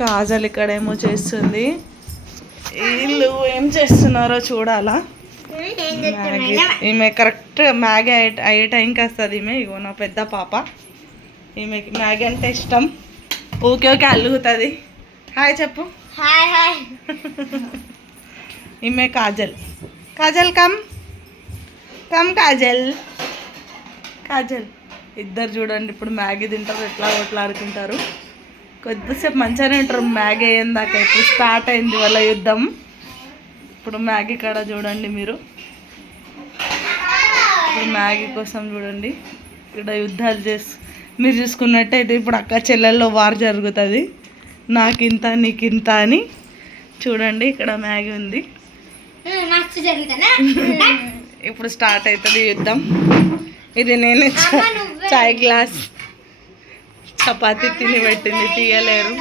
కాజల్ ఇక్కడేమో చేస్తుంది. వీళ్ళు ఏం చేస్తున్నారో చూడాలా. ఈమె కరెక్ట్ మ్యాగీ అయ్యే టైంకి వస్తుంది. ఇగో నా పెద్ద పాప, ఈమెకి మ్యాగీ అంటే ఇష్టం. ఓకే అల్లుగుతుంది. హాయ్ చెప్పు. Hi hi. ఈమె కాజల్. కాజల్ కమ్ కాజల్. ఇద్దరు చూడండి ఇప్పుడు మ్యాగీ తింటారు, ఎట్లా కొట్లాడుకుంటారు. కొద్దిసేపు మంచిగానే ఉంటారు మ్యాగీ అయ్యేందాక. ఇప్పుడు స్టార్ట్ అయింది వాళ్ళ యుద్ధం. ఇప్పుడు మ్యాగీ కాడ చూడండి మీరు. ఇప్పుడు మ్యాగీ కోసం చూడండి ఇక్కడ యుద్ధాలు మీరు చూసుకున్నట్టయితే ఇప్పుడు అక్క చెల్లెల్లో వార్ జరుగుతుంది. నాకింత నీకింత అని. చూడండి ఇక్కడ మ్యాగీ ఉంది. ఇప్పుడు స్టార్ట్ అవుతుంది యుద్ధం. ఇది నేను చాయ్ గ్లాస్ చపాతీ తిని పెట్టింది, తీయలేరు.